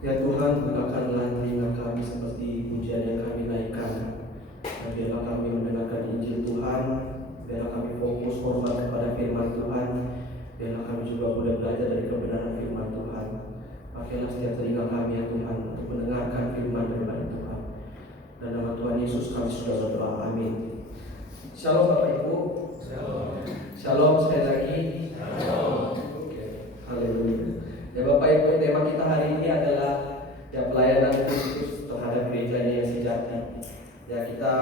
Ya Tuhan, bukakanlah telinga kami seperti pujian yang kami naikkan. Dan biarlah kami mendengarkan Injil Tuhan, biarlah kami fokus hormat kepada firman Tuhan, biarlah kami juga boleh belajar dari kebenaran firman Tuhan. Pakailah setiap telinga kami ya Tuhan untuk mendengarkan firman daripada Tuhan. Dan nama Tuhan Yesus kami sudah berdoa, amin. Shalom Bapak Ibu. Shalom. Shalom sekali lagi. Shalom. Oke, haleluya. Ya Bapak Ibu, tema kita hari ini adalah ya pelayanan Kristus terhadap gerejanya yang sejati. Ya kita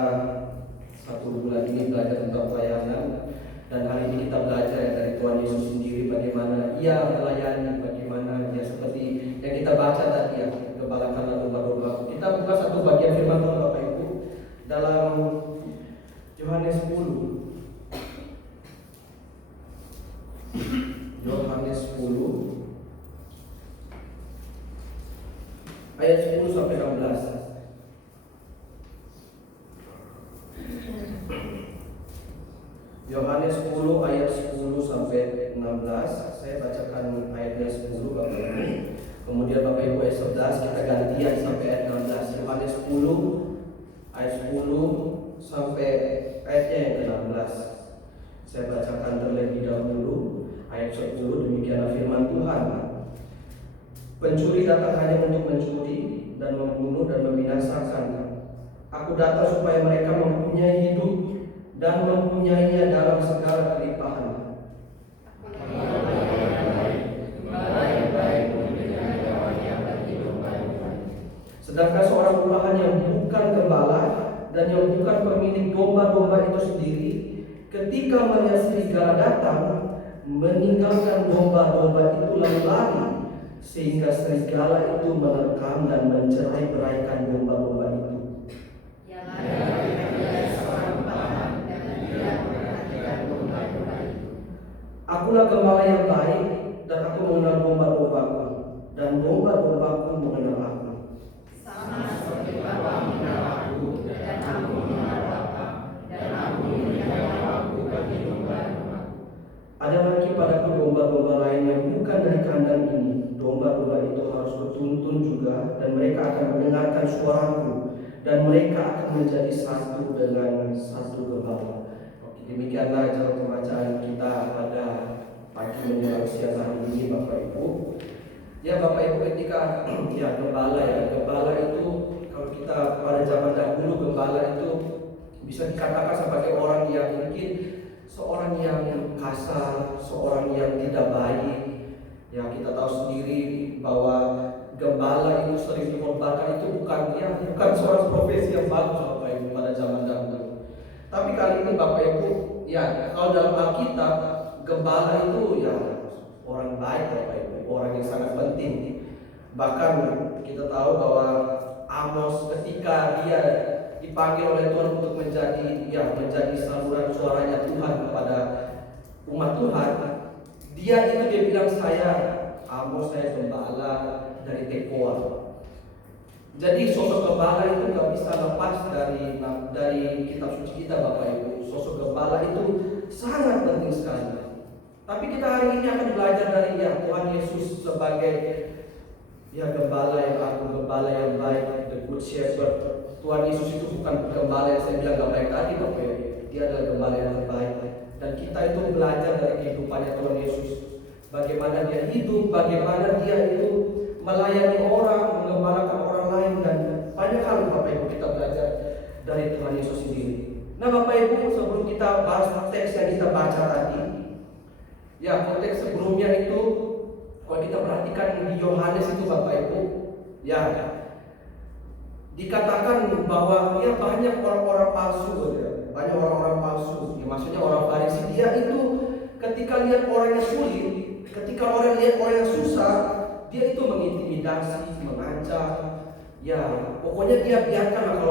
1 bulan ini belajar tentang pelayanan, dan hari ini kita belajar ya dari Tuhan Yesus sendiri bagaimana Ia melayani, bagaimana ya seperti yang kita baca tadi ya, gembalakanlah domba-domba. Kita buka satu bagian firman Tuhan Bapak Ibu dalam Yohanes 10. Yohanes 10 ayat 10 sampai 16. Yohanes 10 ayat 10 sampai 16. Saya bacakan ayatnya 10 Bapak Ibu. Kemudian Bapak Ibu ayat 11 kita gantian sampai ayat 16. Yohanes 10 ayat 10 sampai ayatnya yang ke-16. Saya bacakan terlebih dahulu ayat 10. Demikianlah firman Tuhan. Pencuri datang hanya untuk mencuri dan membunuh dan membinasakan. Aku datang supaya mereka mempunyai hidup dan mempunyainya dalam segala kelimpahan. Sedangkan seorang murahan yang bukan gembala dan yang bukan pemilik domba-domba itu sendiri, ketika melihat serigala datang, meninggalkan domba-domba itu lalu lari, sehingga serigala itu menerkam dan mencerai-beraikan domba-domba itu. Akulah gembala yang baik, dan aku mengenal domba-dombaku, dan domba-dombaku mengenal aku. Sama seperti Bapa mengenal aku, dan aku mengenal Bapa, dan aku mengenal aku bagi domba-domba. Ada lagi padaku domba-domba lain yang bukan dari kandang ini. Domba-domba itu harus bertuntun juga, dan mereka akan mendengarkan suaraku, dan mereka akan menjadi satu dengan satu gembala. Oke, demikianlah jalan pembacaan kita pada pagi menjelang siang hari ini Bapak Ibu. Ya Bapak Ibu, ketika ya gembala itu kalau kita pada zaman dahulu, gembala itu bisa dikatakan sebagai orang yang mungkin seorang yang kasar, seorang yang tidak baik. Ya kita tahu sendiri bahwa gembala itu sering dikorbankan, itu bukan seorang profesi yang bagus Bapak Ibu pada zaman dahulu. Tapi kali ini Bapak Ibu, ya kalau dalam Alkitab gembala itu ya orang baik Bapak Ibu, orang yang sangat penting. Bahkan kita tahu bahwa Amos ketika dia dipanggil oleh Tuhan untuk menjadi saluran suaranya Tuhan kepada umat Tuhan, dia bilang, saya Amos, saya gembala dari Tekoa. Jadi sosok gembala itu nggak bisa lepas dari kitab suci kita Bapak Ibu. Sosok gembala itu sangat penting sekali. Tapi kita hari ini akan belajar dari Tuhan Yesus sebagai gembala yang agung, gembala yang baik, the good shepherd. Tuhan Yesus itu bukan gembala yang saya bilang gak baik tadi Bapak Ibu. Dia adalah gembala yang terbaik. Dan kita itu belajar dari kehidupannya Tuhan Yesus, bagaimana dia hidup, bagaimana dia itu melayani orang, mengembalakan orang lain, dan banyak hal Bapak Ibu kita belajar dari Tuhan Yesus sendiri. Nah Bapak Ibu, sebelum kita bahas teks yang kita baca tadi, konteks sebelumnya itu kalau kita perhatikan di Yohanes itu Bapak Ibu, dikatakan bahwa banyak orang-orang palsu, banyak orang-orang palsu. Maksudnya orang Farisi, dia itu ketika lihat orang yang sulit, ketika orang lihat orang yang susah, dia itu mengintimidasi, mengancam. Pokoknya dia biarkan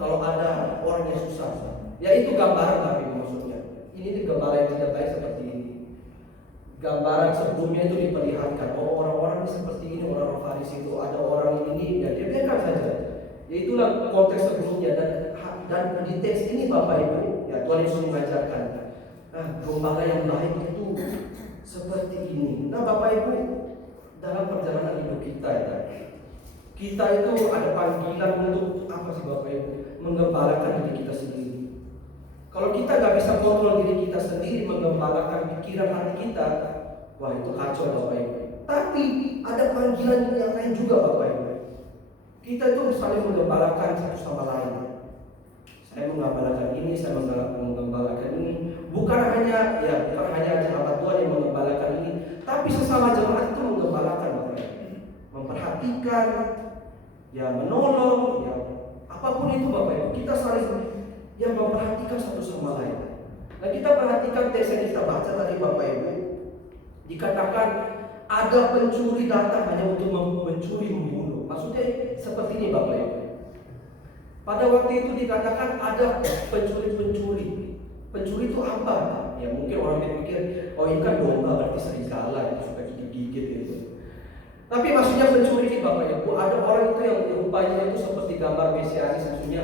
kalau ada orang yang susah. Itu gambaran tapi maksudnya. Ini gambaran yang tidak baik seperti ini. Gambaran sebelumnya itu diperlihatkan, orang-orang seperti ini, orang Farisi itu ada orang ini, dia biarkan saja. Itulah konteks sebelumnya, dan di teks ini Bapak Ibu, Tuhan Yesus mengajarkan, gembala yang baik itu seperti ini. Nah Bapak Ibu, dalam perjalanan hidup kita Kita itu ada panggilan untuk apa sih Bapak Ibu? Menggembalakan diri kita sendiri. Kalau kita nggak bisa kontrol diri kita sendiri, menggembalakan pikiran hati kita, wah itu kacau Bapak Ibu. Tapi ada panggilan yang lain juga Bapak Ibu. Kita itu saling menggembalakan satu sama lain. Saya menggembalakan ini, saya menggembalakan ini. Bukan hanya hamba Tuhan yang menggembalakan ini, tapi sesama jemaat itu menggembalakan Bapak Ibu. Memperhatikan, ya menolong, ya apapun itu Bapak Ibu. Kita saling yang memperhatikan satu sama lain. Nah kita perhatikan teks yang kita baca tadi Bapak Ibu. Dikatakan ada pencuri datang hanya untuk mencuri, membunuh. Maksudnya seperti ini Bapak Ibu. Pada waktu itu dikatakan ada pencuri-pencuri. Pencuri itu apa? Ya mungkin orang berpikir, oh ini kan domba berarti serigala itu suka gigit-gigit gitu. Tapi maksudnya pencuri ini Bapak Ibu, ada orang itu yang rupanya itu seperti gambar mesianis, maksudnya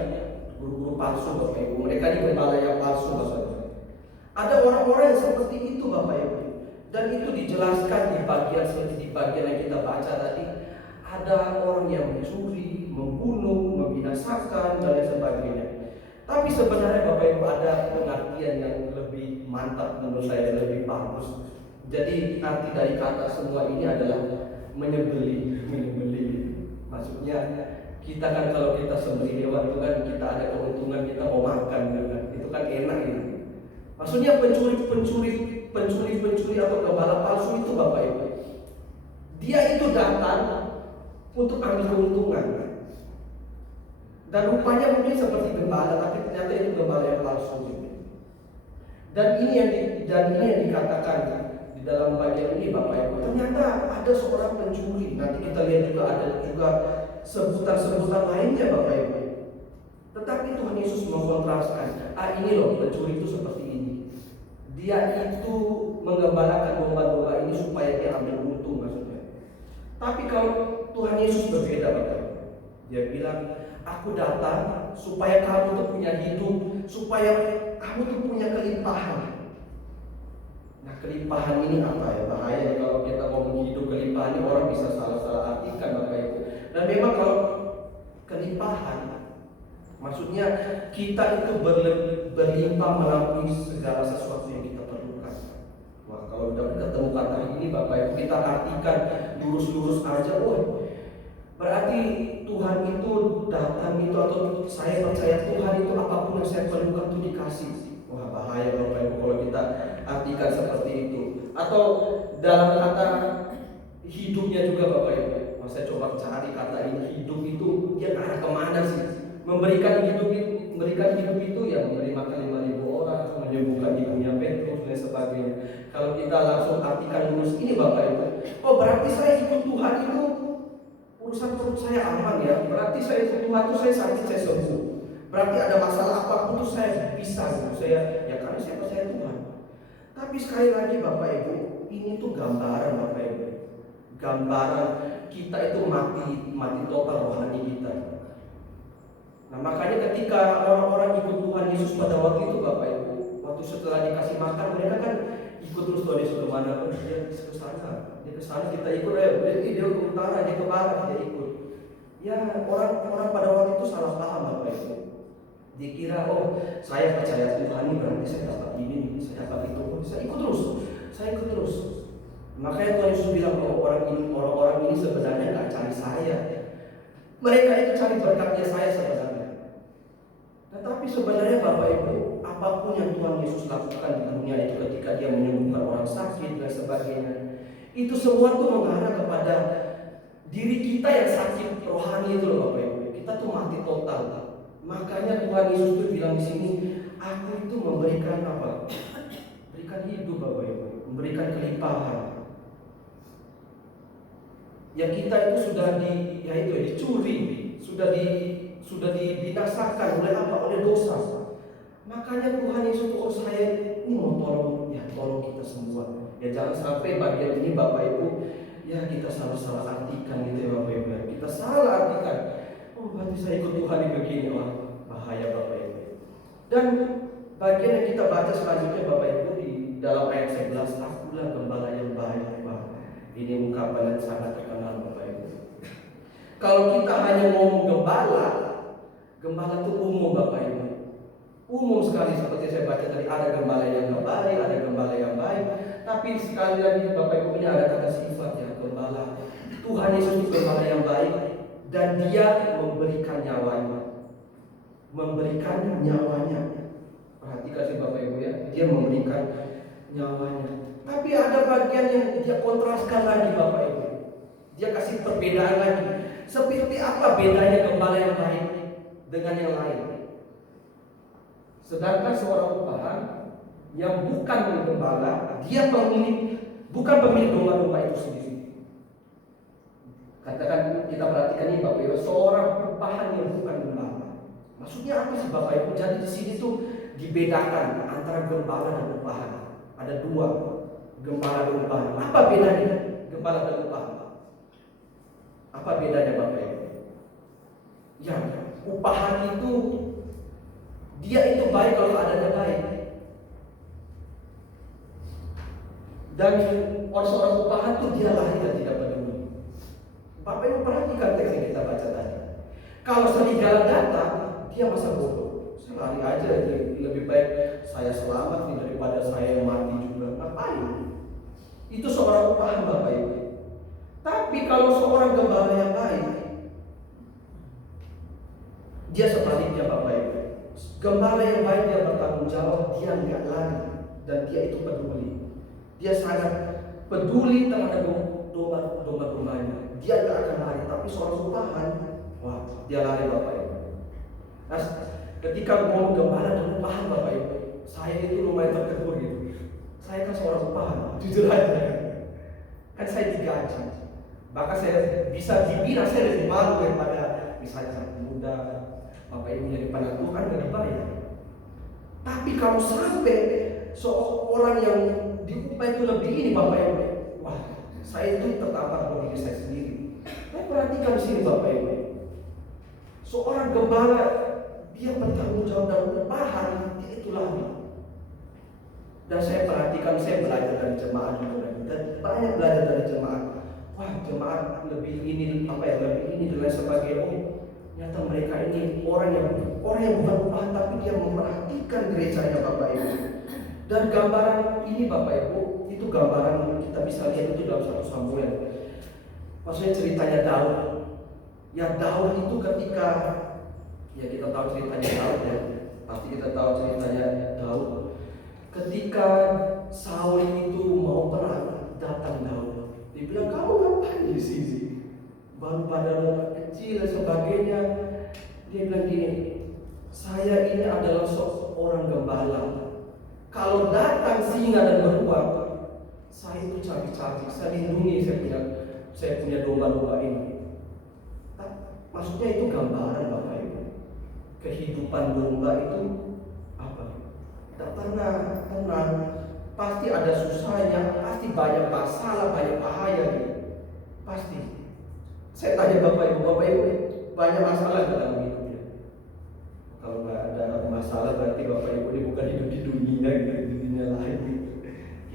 guru-guru palsu Bapak Ibu. Mereka di gembala yang palsu Bapak Ibu. Ada orang-orang yang seperti itu Bapak Ibu. Dan itu dijelaskan di bagian yang kita baca tadi. Ada orang yang mencuri, membunuh, membinasakan dan lain sebagainya. Tapi sebenarnya Bapak Ibu ada pengertian yang lebih mantap menurut saya, lebih bagus. Jadi arti dari kata semua ini adalah menyembelih. Maksudnya kita kan kalau kita sembelih hewan itu kan kita ada keuntungan, kita mau makan kan? Itu kan enak gitu. Maksudnya pencuri atau gembala palsu itu Bapak Ibu, dia itu datang untuk ambil keuntungan. Dan rupanya mungkin seperti gembala, tapi ternyata itu gembala yang palsu. Dan ini yang dikatakan di dalam bagian ini Bapak Ibu. Ternyata ada seorang pencuri. Nanti kita lihat juga ada juga sebutan-sebutan lainnya Bapak Ibu. Tetapi Tuhan Yesus mengkontraskan, ini loh pencuri itu seperti ini. Dia itu menggembalakan domba-domba ini supaya dia ambil untung maksudnya. Tapi kalau Tuhan Yesus berbeda Bapak Ibu. Dia bilang, aku datang supaya kamu tuh punya hidup, supaya kamu tuh punya kelimpahan. Nah kelimpahan ini apa ya? Bahaya kalau kita ngomong hidup kelimpahan ini orang bisa salah-salah artikan Bapak Ibu. Dan memang kalau kelimpahan maksudnya kita itu berlimpah melampaui segala sesuatu yang kita perlukan. Wah kalau udah ketemu kata ini Bapak Ibu, kita artikan lurus-lurus aja, berarti Tuhan itu datang itu, atau saya percaya Tuhan itu apapun yang saya perlukan itu dikasih. Wah bahaya Bapak Ibu kalau kita artikan seperti itu. Atau dalam kata hidupnya juga Bapak Ibu, saya coba cari kata ini, hidup itu dia arah kemana sih? Memberikan hidup itu ya memberi makan 5.000 orang, menyembuhkan ibunya Petrus dan sebagainya. Kalau kita langsung artikan lurus ini Bapak Ibu, berarti saya ikut Tuhan itu urusan perut saya aman ya. Berarti saya ikut Tuhan itu saya sakit saya sembuh. Berarti ada masalah apapun itu saya bisa saya ya karena saya percaya Tuhan. Tapi sekali lagi Bapak Ibu, ini tuh gambaran Bapak Ibu. Gambaran kita itu mati total rohani kita. Nah makanya ketika orang-orang ikut Tuhan Yesus pada waktu itu Bapak Ibu, waktu setelah dikasih makan mereka kan ikut terus Tuhan Yesus kemana pun, dia ke sana, kita ikut dia ke utara, dia ke barat, dia ikut. Ya orang pada waktu itu salah paham Bapak Ibu. Dikira saya percaya Tuhan ini berarti saya dapat ini, saya dapat itu, saya ikut terus. Makanya Tuhan Yesus bilang orang-orang ini sebenarnya nggak cari saya. Mereka itu cari berkatnya saya sebenarnya. Tetapi sebenarnya Bapak Ibu, apapun yang Tuhan Yesus lakukan di dunia itu ketika dia menyembuhkan orang sakit dan sebagainya, itu semua tuh mengarah kepada diri kita yang sakit rohani itu loh Bapak Ibu. Kita tuh mati total. Makanya Tuhan Yesus tuh bilang di sini, aku itu memberikan apa? Berikan hidup Bapak Ibu, memberikan kelimpahan. Ya kita itu sudah dicuri, sudah dibinasakan oleh apa? Oleh dosa. Makanya Tuhan Yesus saya ini mau tolong kita semua. Ya jangan sampai bagian ini Bapak Ibu, ya kita salah artikan gitu ya Bapak Ibu. Kita salah artikan. Berarti saya ikut Tuhan ini begini, bahaya Bapak Ibu. Dan bagian yang kita baca selanjutnya Bapak Ibu di dalam ayat 11, akulah gembala yang baik. Ini ungkapan yang sangat terkenal Bapak Ibu. Kalau kita hanya ngomong gembala, gembala itu umum Bapak Ibu. Umum sekali seperti saya baca tadi, ada gembala yang nggak baik, ada gembala yang baik. Tapi sekali lagi Bapak Ibu, ini ada kata sifat ya, gembala. Tuhan Yesus itu gembala yang baik dan Dia memberikan nyawanya. Memberikan nyawanya. Perhatikan sih Bapak Ibu ya, Dia memberikan nyawanya. Tapi ada bagian yang Dia kontraskan lagi Bapak Ibu. Dia kasih perbedaan lagi. Seperti apa bedanya gembala yang baik dengan yang lain? Sedangkan seorang upahan yang bukan menggembala, dia bukan pemilik domba-domba itu sendiri. Katakan, kita perhatikan ini Bapak Ibu, seorang upahan yang bukan gembala. Maksudnya apa sih Bapak Ibu? Jadi di sini tuh dibedakan antara gembala dan upahan. Ada dua, gembala dan upahan. Apa bedanya gembala dan upahan? Apa bedanya Bapak Ibu? Ya, upahan itu dia itu baik kalau adanya baik. Dan seorang upahan itu dia lahir dan tidak peduli. Bapak Ibu perhatikan teks yang kita baca tadi. Kalau serigala datang, dia masa bodoh. Saya lari aja, lebih baik saya selamat daripada saya mati juga. Ngapain? Itu seorang upahan Bapak Ibu. Tapi kalau seorang gembala yang baik, dia sebaliknya Bapak Ibu. Gembala yang baik dia bertanggung jawab, dia nggak lari dan dia itu peduli. Dia sangat peduli terhadap domba-dombanya. Dia nggak akan lari. Tapi seorang upahan, wah, dia lari Bapak Ibu. Nah, ketika ngomong gembala dan upahan Bapak Ibu, saya itu lumayan terkejut gitu. Saya kan seorang upahan, jujur aja. Kan saya digaji. Bahkan saya bisa dibilang saya lebih malu daripada misalnya anak muda, Bapak Ibu jadi penentu kan gak dibayar. Tapi kalau sampai seorang yang diupah itu lebih ini Bapak Ibu, wah, saya itu tertampar pada diri saya sendiri. Saya perhatikan di sini Bapak Ibu, seorang gembala dia bertanggung jawab dan upahan dia itu lari. Dan saya perhatikan, saya belajar dari jemaat juga dan banyak belajar dari jemaat. Wah, jemaat lebih ini lebih ini dan lain sebagainya. Ternyata mereka ini orang yang bukan upahan tapi dia memperhatikan gerejanya Bapak Ibu. Dan gambaran ini Bapak Ibu, itu gambaran kita bisa lihat itu dalam 1 Samuel. Maksudnya ceritanya Daud. Ya Daud itu ketika kita tahu ceritanya Daud ya. Pasti kita tahu ceritanya Daud. Ketika Saul itu mau perang, datang Daud. Dia bilang, kamu ngapain di sini? Baru pada rumah kecil dan sebagainya. Dia bilang gini, saya ini adalah seorang gembala. Kalau datang singa dan beruang, saya itu cari-cari, saya lindungi saya punya domba-domba ini. Maksudnya itu gambaran Bapak Ibu. Kehidupan domba itu apa? Tidak pernah tenang. Pasti ada susahnya, pasti banyak masalah, banyak bahaya gitu. Pasti. Saya tanya Bapak Ibu banyak masalah dalam hidupnya. Kalau nggak ada masalah berarti Bapak Ibu ini bukan hidup di dunia gitu, di dunia lain gitu.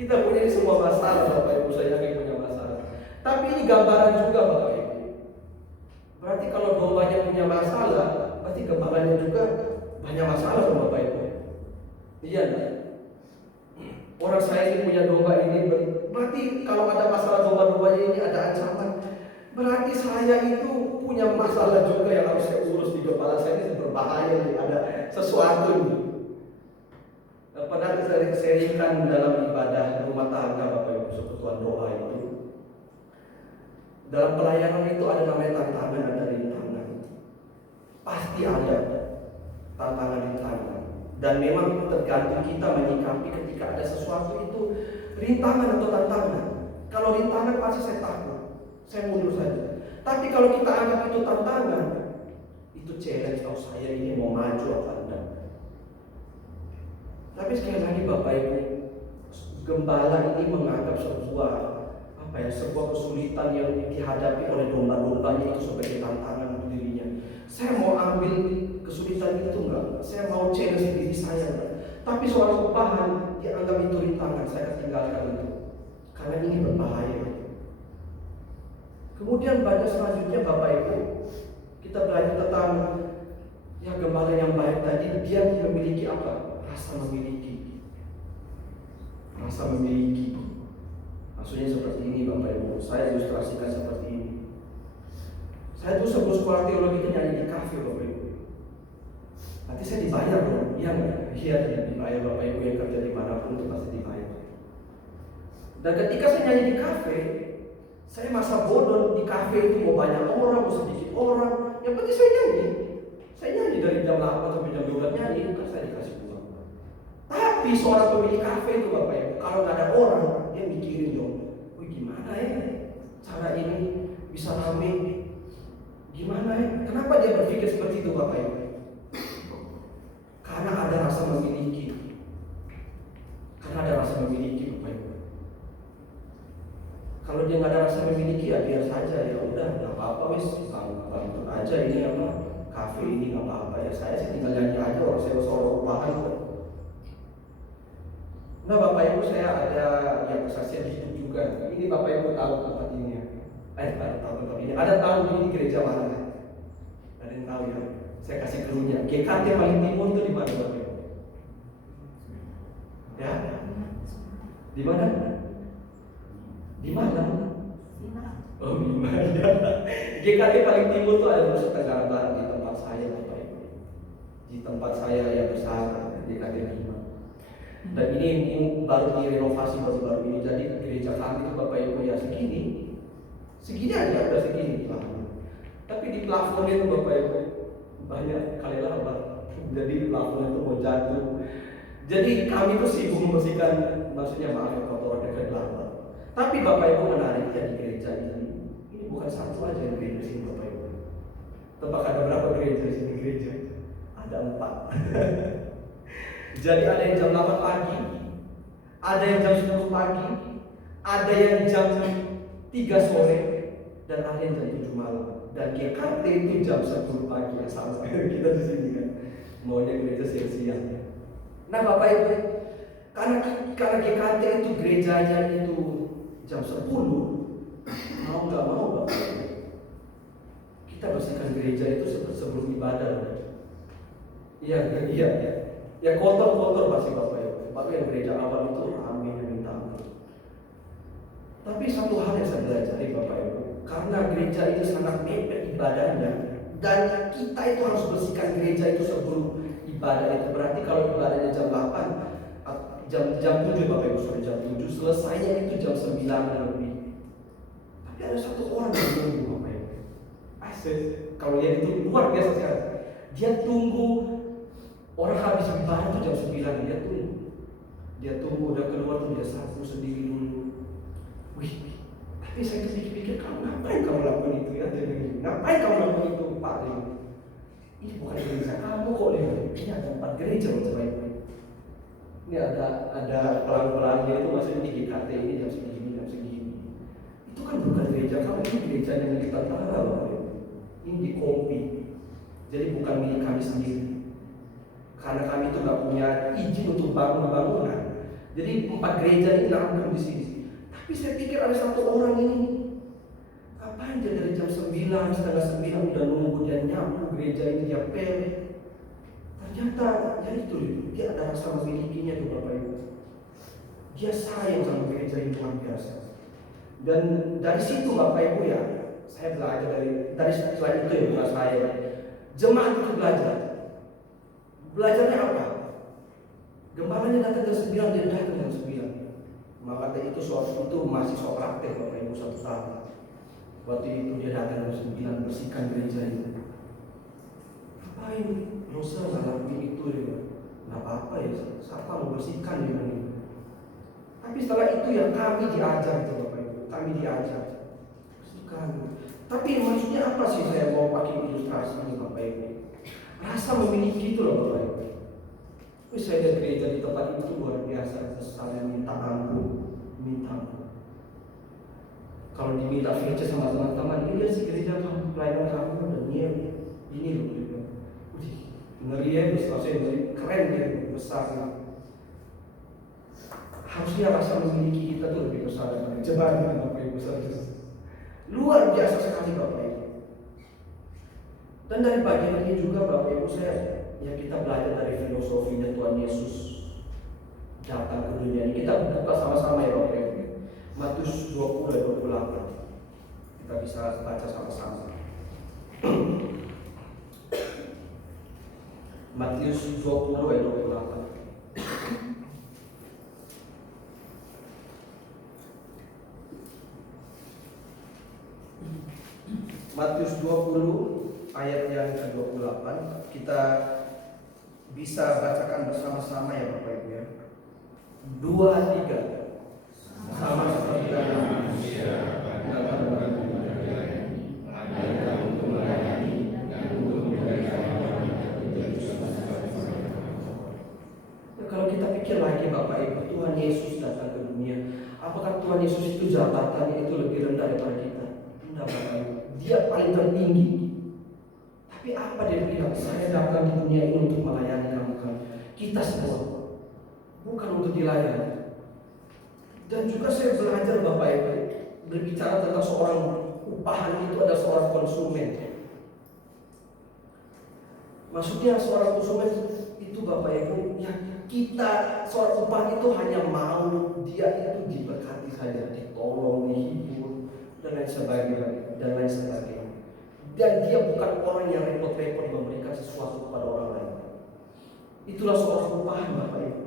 Kita punya semua masalah Bapak Ibu, saya yakin punya masalah. Tapi ini gambaran juga Bapak Ibu. Berarti kalau dombanya punya masalah, berarti gembalanya juga banyak masalah Bapak Ibu. Iya kan? Orang saya ini punya domba ini, berarti kalau ada masalah domba-dombanya ini ada ancaman. Berarti saya itu punya masalah juga yang harus saya urus di kepala saya ini berbahaya, ada sesuatu. Padahal saya seringkan dalam ibadah rumah tangga Bapak Ibu persekutuan doa itu. Dalam pelayanan itu ada namanya tantangan, ada rintangan. Pasti ada tantangan rintangan. Dan memang tergantung kita menyikapi ketika ada sesuatu itu rintangan atau tantangan. Kalau rintangan pasti saya takut, saya mundur saja. Tapi kalau kita anggap itu tantangan, itu challenge kalau saya ini mau maju apa enggak. Tapi sekali lagi Bapak Ibu, gembala ini menganggap sebuah kesulitan yang dihadapi oleh domba-dombanya itu sebagai tantangan untuk dirinya. Saya mau ambil kesulitan itu enggak, saya mau challenge diri saya enggak. Tapi seorang upahan dia anggap itu rintangan, saya tinggalkan itu karena ini berbahaya. Kemudian pada selanjutnya Bapak Ibu, Kita belajar tentang gembala yang baik tadi. Dia memiliki apa? Rasa memiliki. Rasa memiliki. Maksudnya seperti ini Bapak Ibu. Saya ilustrasikan seperti ini. Saya tuh sebelum sekolah teologi itu nyanyi di kafe Bapak Ibu. Nanti saya dibayar dong. Iya nggak? Iya, dibayar Bapak Ibu yang kerja dimanapun itu pasti dibayar. Dan ketika saya nyanyi di kafe, saya masa bodoh di kafe itu mau banyak orang, mau sedikit orang. Yang penting saya nyanyi. Saya nyanyi dari jam 8 sampai jam 12 nyanyi, kan saya dikasih uang. Tapi seorang pemilik kafe itu Bapak Ibu, kalau nggak ada orang, dia mikirin dong, wih gimana ya cara ini bisa rame? Gimana ya? Kenapa dia berpikir seperti itu Bapak Ibu? Karena ada rasa memiliki. Karena ada rasa memiliki Bapak Ibu. Kalau dia nggak ada rasa memiliki ya biar saja, ya udah nggak apa-apa wis, bantu aja ini apa kafe ini nggak apa-apa ya, saya sih tinggal nyanyi aja, orang saya seorang upahan kok. Nah Bapak Ibu, saya ada yang kesaksian hidup juga. Ini Bapak Ibu tahu tempat ini ya? Tahu tempat ini. Ada tahu ini gereja mana? Ada yang tahu ya? Saya kasih clue-nya. GKT paling timur itu di mana Bapak Ibu? Ya? Di mana? Di mana? Oh, di mana? GKT paling timur itu ada Nusa Tenggara Barat, di tempat saya Bapak Ibu. Di tempat saya yang besar, GKT 5. Dan ini baru direnovasi baru ini. Jadi gereja kami itu Bapak Ibu ya segini aja, udah segini plafon. Tapi di plafon itu Bapak Ibu banyak kali laba. Jadi plafon itu mau jatuh. Jadi kami tuh sibuk membersihkan, maksudnya maaf ya kotoran dekat laba. Tapi Bapak Ibu menariknya di gereja ini bukan satu aja yang gereja sini Bapak Ibu. Tebak ada berapa gereja di sini gereja? Ada 4. Jadi ada yang jam 8 pagi, ada yang jam 10 pagi, ada yang jam 3 sore, dan ada yang jam 7 malam. Dan GKT itu jam 10 pagi yang sama kita di sini kan. Maunya gereja siang-siang. Nah Bapak Ibu, karena GKT itu gerejanya itu jam 10, mau nggak mau Bapak Ibu, kita bersihkan gereja itu sebelum ibadah. Iya. Ya kotor pasti Bapak Ibu. Tapi yang gereja awal itu ramai yang minta ampun. Tapi satu hal yang saya belajar Bapak Ibu, karena gereja itu sangat mepet ibadahnya, dan kita itu harus bersihkan gereja itu sebelum ibadah itu. Berarti kalau ibadahnya jam 8, jam 7 Bapak Ibu, sudah jam 7, selesainya itu jam 9 lebih. Tapi ada satu orang yang tunggu Bapak Ibu. Asik, kalau dia itu luar biasa sekali. Dia tunggu orang habis ibadah itu jam 9, dia tunggu udah keluar tuh, dia sapu sendiri dulu. Wih, tapi saya pikir kamu ngapain kamu lakukan itu ya? Ngapain kamu lakukan itu Pak? Ini bukan gereja kamu kok, ini ada 4 gereja Bapak Ibu. Ini ada pelan-pelannya itu maksudnya di GKT ini jam segini. Itu kan bukan gereja kamu, ini gereja yang milik tentara Bapak Ibu. Ini di kopi, jadi bukan milik kami sendiri. Karena kami itu nggak punya izin untuk bangunan. Jadi 4 gereja ini langsung di sini. Tapi saya pikir ada satu orang ini, ngapain dia dari jam 9, setengah 9 udah nunggu, dia nyapu gereja ini, dia pel. Ternyata ya itu, dia ada rasa memilikinya tuh Bapak Ibu. Dia sayang sama gereja ini luar biasa. Dan dari situ Bapak Ibu ya, saya belajar dari selain itu ya, bukan saya. Jemaat itu belajarnya apa? Gembalanya datang jam 9, dia datang jam 9. Maka itu itu masih soal praktek Bapak Ibu 1 tahun. Waktu itu dia datang jam 9, bersihkan gereja itu. Ngapain? Dosa nggak lakuin itu ya? Nggak apa-apa ya, siapa mau bersihkan dia ini. Tapi setelah itu ya kami diajar itu Bapak Ibu, kami diajar bersihkan. Tapi maksudnya apa sih saya mau pakai ilustrasi ini Bapak Ibu? Rasa memiliki itu loh Bapak Ibu. Saya lihat gereja di tempat itu luar biasa, saya minta ampun. Kalau diminta VC sama teman-teman, ini sih gereja kamu, pelayanan kamu dan ini loh gitu. Ngeri ya, ngeri, keren ya, besar ya. Harusnya rasa memiliki kita tuh lebih besar dari jabatan Bapak Ibu. Luar biasa sekali Bapak Ibu. Dan dari bagian ini juga Bapak Ibu ya kita belajar dari filosofinya Tuhan Yesus datang ke dunia ini. Kita buka sama-sama ya Bapak Ibu. Matius 20 ayat 28. Kita bisa baca sama-sama. Matius 20 ayat 28. Matius 20 ayat yang ke-28. Kita bisa bacakan bersama-sama ya Bapak Ibu ya. 2, 3. Sama seperti manusia datang untuk melayani dan untuk memberikan. Kalau kita pikir lagi Bapak Ibu, Tuhan Yesus datang ke dunia. Apakah Tuhan Yesus itu jabatannya itu lebih rendah daripada kita? Tidak Bapak Ibu. Dia paling tertinggi. Tapi apa dia bilang? Saya datang di dunia ini untuk melayani kamu. Kita semua. Bukan untuk dilayani. Dan juga saya belajar Bapak Ibu berbicara tentang seorang upahan itu ada seorang konsumen. Maksudnya seorang konsumen itu Bapak Ibu yang kita seorang upahan itu hanya mau dia itu diberkati saja, ditolong, dihibur dan lain sebagainya dan lain sebagainya. Dan dia bukan orang yang repot-repot memberikan sesuatu kepada orang lain. Itulah seorang upahan Bapak Ibu.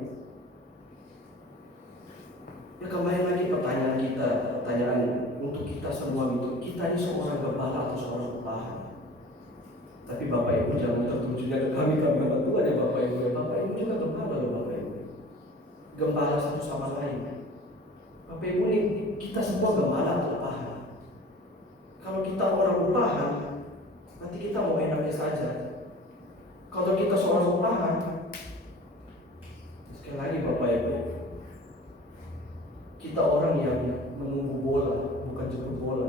Ya kembali lagi pertanyaan untuk kita semua itu, kita ini seorang gembala atau seorang upahan? Tapi Bapak Ibu jangan tertujunya ke kami memang Tuhan ya Bapak Ibu. Bapak Ibu juga gembala loh Bapak Ibu. Gembala satu sama lain. Bapak Ibu ini kita semua gembala atau upahan. Kalau kita orang upahan, nanti kita mau enaknya saja. Kalau kita seorang upahan, sekali lagi Bapak Ibu, kita orang yang menunggu bola, bukan jemput bola.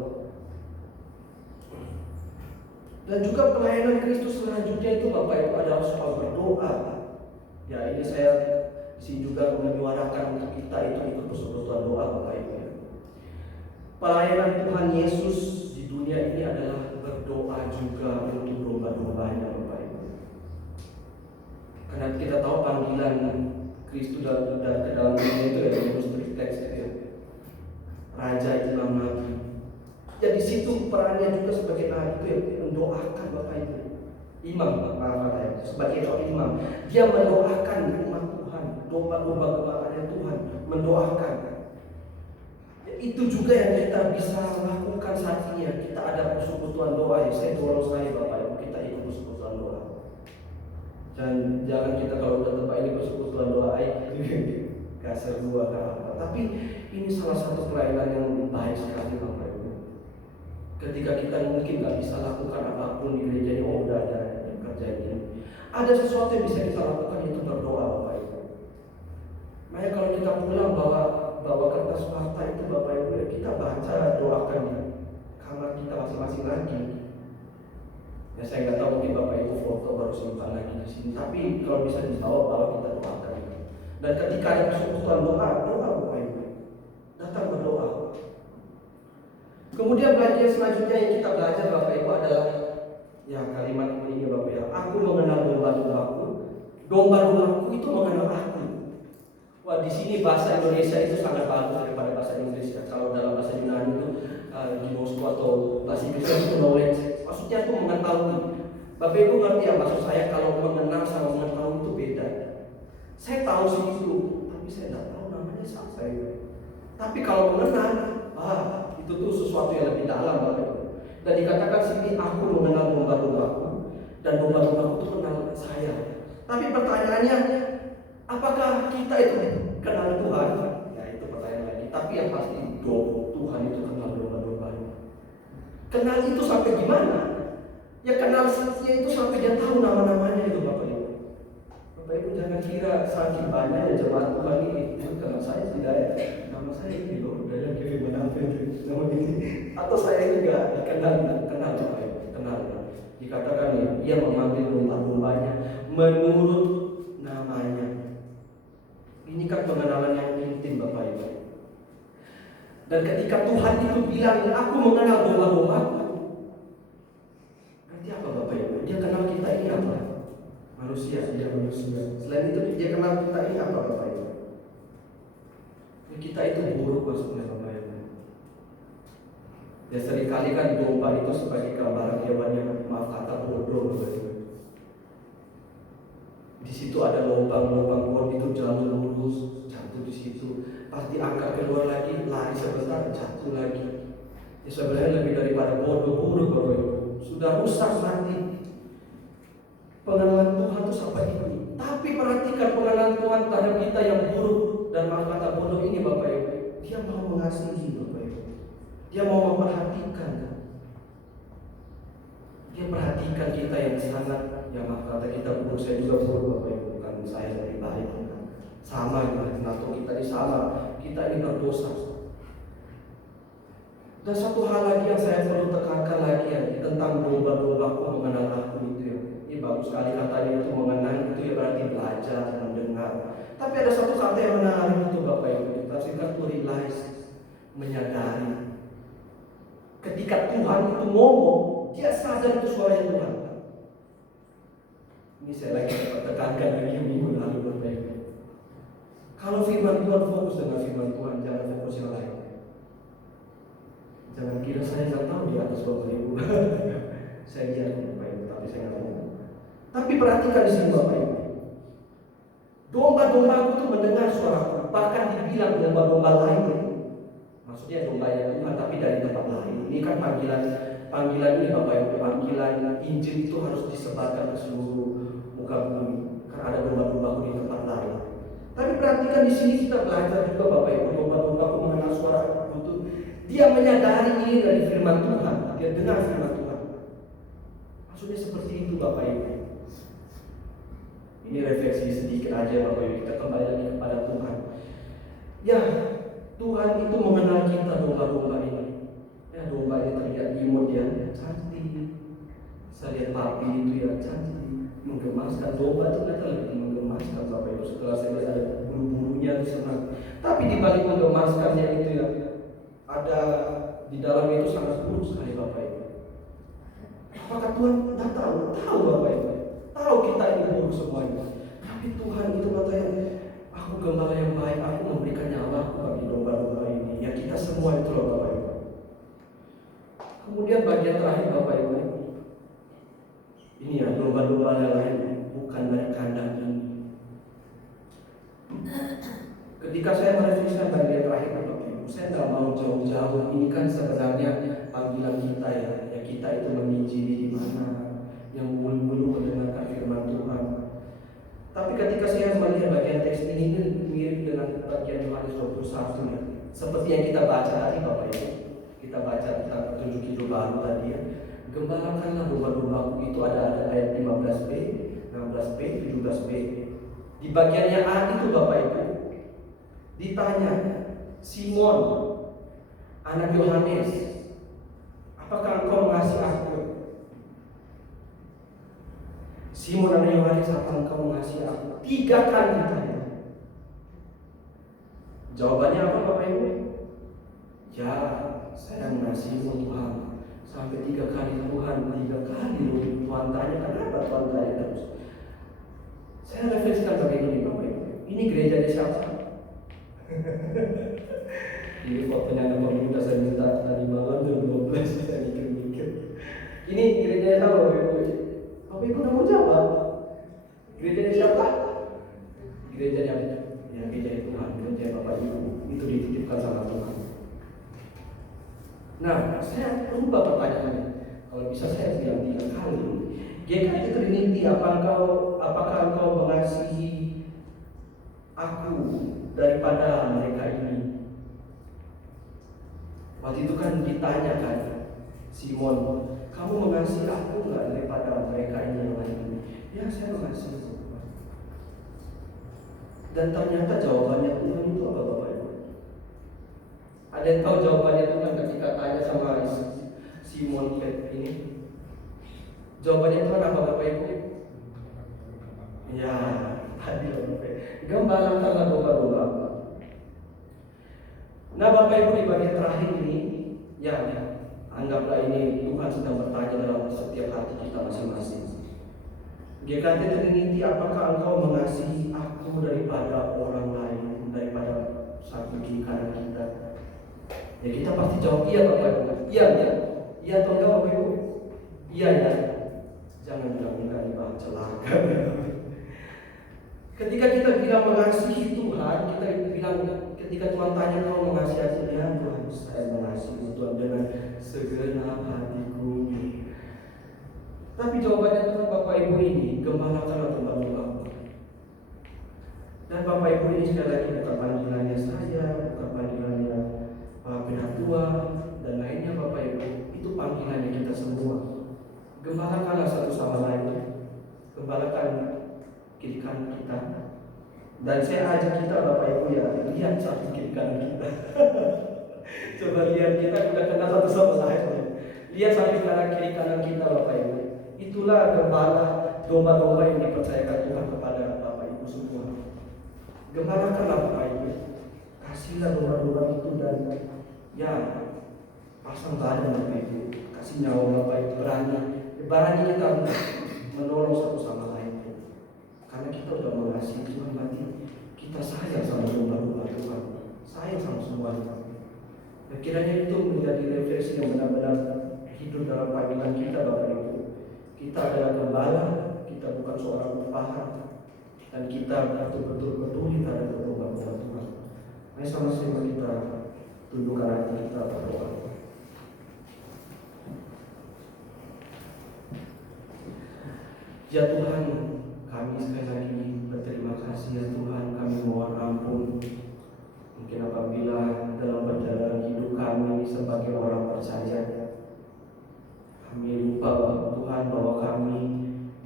Dan juga pelayanan Kristus selanjutnya itu Bapak Ibu adalah soal berdoa. Ya ini saya juga menyuarakan untuk kita itu ikut persekutuan doa Bapak Ibu. Pelayanan Tuhan Yesus di dunia ini adalah berdoa juga untuk domba-dombanya Bapak Ibu. Karena kita tahu panggilan Kristus ke dalam dunia itu ya teks itu ya. Raja Imam Nabi. Ya di situ perannya juga sebagai nabi itu ya mendoakan Bapak Ibu. Imam, sebagai seorang imam, dia mendoakan umat Tuhan, domba-domba gembalaannya Tuhan, mendoakan. Ya, itu juga yang kita bisa lakukan saat ini. Kita ada persekutuan doa ya. Saya dorong sekali Bapak Ibu kita ikut persekutuan doa. Dan jangan kita kalau udah tempat ini persekutuan doa kasar dua apa. Tapi ini salah satu pelayanan yang baik sekali Bapak Ibu. Ketika kita mungkin nggak bisa lakukan apapun di gereja ini, udah ada kerja ini. Ada sesuatu yang bisa kita lakukan itu berdoa Bapak Ibu. Makanya kalau kita pulang bawa kertas fakta itu Bapak Ibu kita baca doakan di kamar kita masing-masing lagi. Ya saya nggak tahu mungkin Bapak Ibu foto baru simpan lagi di sini. Tapi kalau bisa dibawa kalau kita doakan. Dan ketika ada persekutuan doa Bapak Ibu datang berdoa. Kemudian bagian selanjutnya yang kita belajar Bapak Ibu adalah ya kalimat ini Bapak Ibu. Aku mengenal domba-dombaku, domba-dombaku itu mengenal aku. Wah di sini bahasa Indonesia itu sangat bagus daripada bahasa Inggris ya. Kalau dalam bahasa Yunani itu ginosko atau bahasa Inggris itu knowledge. Maksudnya itu mengetahui. Bapak Ibu ngerti ya maksud saya kalau mengenal sama mengetahui itu beda. Saya tahu sih itu, tapi saya tidak tahu namanya siapa itu. Tapi kalau mengenal, itu tuh sesuatu yang lebih dalam Bapak Ibu. Dan dikatakan sini aku mengenal domba-dombaku dan domba-dombaku itu kenal saya. Tapi pertanyaannya, apakah kita itu kenal Tuhan? Ya itu pertanyaan lagi. Tapi yang pasti Tuhan itu kenal domba-dombanya. Kenal itu sampai gimana? Ya kenal saja itu sampai dia tahu nama-namanya itu Bapak Ibu. Bapak Ibu jangan kira saking banyaknya jemaat Tuhan ini kenal saya tidak ya. Nama saya ini loh, dari kiri nama ini. Atau saya ini enggak kenal Bapak Ibu, kenal. Dikatakan ya, dia memanggil domba-dombanya menurut namanya. Ini kan pengenalan yang intim Bapak Ibu. Dan ketika Tuhan itu bilang, aku mengenal domba-dombaku, Berarti apa Bapak Ibu? Dia kenal kita ini apa? Manusia, dia manusia. Selain itu dia kenal kita ini apa Bapak Ibu? Kita itu buruk maksudnya Bapak Ibu. Ya seringkali kan domba itu sebagai gambaran hewan yang maaf kata bodoh Bapak Ibu. Di situ ada lubang-lubang bor itu jalan lurus, jatuh di situ. Pasti angkat keluar lagi, lari sebentar, jatuh lagi. Ya sebenarnya lebih daripada bodoh Bapak Ibu. Sudah rusak mati. Pengenalan Tuhan itu sampai ini. Tapi perhatikan pengenalan Tuhan terhadap kita yang buruk dan maaf kata bodoh ini Bapak Ibu. Dia mau mengasihi Bapak Ibu. Dia mau memperhatikan. Dia perhatikan kita yang sangat, yang maaf kata kita buruk, saya juga buruk Bapak Ibu. Bukan saya lebih baik. Sama juga, atau kita ini sama. Kita ini berdosa. Dan satu hal lagi yang saya perlu tekankan lagi ya, tentang domba-dombaku mengenal aku itu ya. Ini bagus sekali katanya itu mengenal itu ya berarti belajar, mendengar. Tapi ada satu kata yang menarik itu Bapak Ibu, ditafsirkan to realize, menyadari. Ketika Tuhan itu ngomong, dia sadar itu suara Tuhan. Ini saya lagi tekankan lagi minggu lalu Bapak Ibu. Kalau firman Tuhan, fokus dengan firman Tuhan, jangan fokus yang lain. Jangan kira saya nggak tahu di atas Bapak Ibu. Saya lihat Bapak Ibu, tapi saya nggak tahu. Tapi perhatikan di sini Bapak Ibu. Domba-dombaku itu mendengar suaraku. Bahkan dibilang domba-domba lain. Maksudnya domba yang Tuhan, tapi dari tempat lain. Ini kan panggilan ini Bapak Ibu. Panggilan Injil itu harus disebarkan ke seluruh muka bumi. Karena ada domba-dombaku di tempat lain. Tapi perhatikan di sini kita belajar juga Bapak Ibu. Domba-dombaku mengenal suara itu. Dia menyadari ini dari firman Tuhan. Dia dengar firman Tuhan. Maksudnya seperti itu Bapak Ibu. Ini refleksi sedikit aja Bapak Ibu. Kita kembali lagi kepada Tuhan. Ya, Tuhan itu mengenal kita domba-domba ini. Ya, domba ini terlihat imut ya, cantik. Saya lihat papi itu ya cantik, menggemaskan. Domba itu ternyata lebih menggemaskan Bapak Ibu. Setelah saya lihat ada bulu-bulunya senang. Tapi di balik menggemaskannya itu ya, ada di dalam itu sangat buruk sekali Bapak Ibu. Apakah Tuhan tidak tahu? Tahu Bapak Ibu. Tahu kita ini buruk semuanya. Tapi Tuhan itu katanya, aku gembala yang baik, aku memberikan nyawaku bagi domba-domba ini. Ya kita semua itu loh Bapak Ibu. Kemudian bagian terakhir Bapak Ibu, ini ya domba-domba yang lain bukan dari kandang ini. Ketika saya merefleksikan bagian terakhir Bapak Ibu, saya tidak mau jauh-jauh. Ini kan sebenarnya panggilan kita ya. Ya kita itu menginjili di mana, yang belum mendengarkan firman Tuhan. Tapi ketika saya melihat bagian teks ini mirip dengan bagian Yohanes 21 ya. Seperti yang kita baca tadi Bapak Ibu. Kita baca tentang petunjuk hidup baru tadi ya. Gembalakanlah domba-dombaku, itu ada ayat 15b, 16b, 17b. Di bagiannya A itu Bapak Ibu ditanya, Simon, anak Yohanes, apakah engkau mengasihi aku? Simon anak Yohanes, apakah engkau mengasihi aku? 3 kali ditanya. Jawabannya apa Bapak Ibu? Ya, saya mengasihimu Tuhan. Sampai 3 kali Tuhan, 3 kali Tuhan tanya, kenapa Tuhan tanya terus? Saya refleksikan begini Bapak Ibu. Ini gereja di siapa? Ini fotonya anak pemuda saya minta tadi malam jam 12 saya mikir-mikir. Ini gereja siapa Bapak Ibu? Bapak Ibu mau jawab? Gereja siapa? Gereja yang gereja Tuhan, gereja Bapak Ibu. Itu dititipkan sama Tuhan. Nah, saya lupa pertanyaannya. Kalau bisa saya bilang 3 kali. GKI Trinity, apakah engkau mengasihi aku daripada mereka ini? Waktu itu kan ditanya kan, Simon, kamu mengasihi aku nggak daripada mereka ini yang lain? Ya, saya mengasihi. Dan ternyata jawabannya Tuhan itu apa Bapak Ibu? Ada yang tahu jawabannya Tuhan ketika tanya sama Simon ini? Jawabannya Tuhan apa Bapak Ibu? Ya, tadi gembalakanlah domba-domba. Nah Bapak Ibu, di bagian terakhir ini, ya anggaplah ini Tuhan sedang bertanya dalam setiap hati kita GKT Trinity, apakah engkau mengasihi aku daripada orang lain, daripada satu kiri kanan kita? Ya kita pasti jawab iya Bapak Ibu. Iya, iya. Iya atau enggak Bapak Ibu? Iya ya. Jangan bilang enggak nih Pak, celaka. Ketika kita bilang mengasihi Tuhan, kita bilang ketika Tuhan tanya kau mengasihi aku, ya Tuhan saya mengasihi Tuhan dengan segenap hatiku. Tapi jawabannya Tuhan Bapak Ibu ini gembalakanlah domba-dombaku. Dan Bapak Ibu ini sekali lagi bukan panggilannya saya, bukan panggilannya Pak Penatua dan lainnya Bapak Ibu. Itu panggilannya kita semua. Gembalakanlah satu sama lain. Gembalakan kiri kanan kita. Dan saya ajak kita Bapak Ibu ya, lihat satu kiri kanan kita. Coba lihat kita sudah kenal satu sama lain. Lihat satu kiri kanan kita Bapak Ibu. Itulah gembala domba-domba yang dipercayakan Tuhan kepada Bapak Ibu semua. Gembalakanlah Bapak Ibu. Kasihlah domba-domba itu dan ya pasang badan Bapak Ibu. Kasih nyawa Bapak Ibu, berani kita menolong satu sama lain. Karena kita sudah mengasihi Tuhan, berarti kita sayang sama domba-domba Tuhan, sayang sama semuanya. Dan kiranya itu menjadi refleksi yang benar-benar hidup dalam panggilan kita Bapak Ibu. Kita adalah gembala, kita bukan seorang upahan, dan kita betul-betul peduli terhadap domba-domba Tuhan. Mari sama-sama kita tundukkan hati kita berdoa. Ya Tuhan, kami sekali lagi berterima kasih ya Tuhan, kami mohon ampun. Mungkin apabila dalam perjalanan hidup kami sebagai orang percaya, kami lupa Tuhan bahwa kami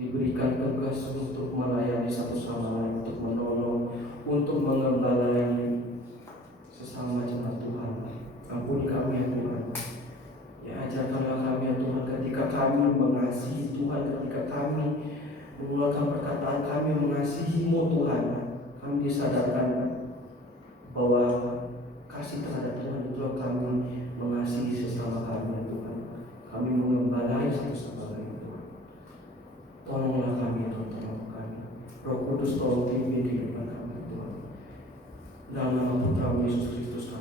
diberikan tugas untuk melayani satu sama lain, untuk menolong, untuk mengembalai sesama jemaat Tuhan. Ampuni kami ya Tuhan. Ya ajarkanlah kami ya Tuhan, ketika kami mengasihi Tuhan, ketika kami mengeluarkan perkataan kami mengasihi-Mu Tuhan, kami disadarkan bahwa kasih terhadap Tuhan itulah kami mengasihi sesama kami ya Tuhan. Kami mengembalai satu sama lain Tuhan. Tolonglah kami ya Tuhan, tolong kami. Roh Kudus tolong pimpin kehidupan kami Tuhan. Dalam nama Putra Yesus Kristus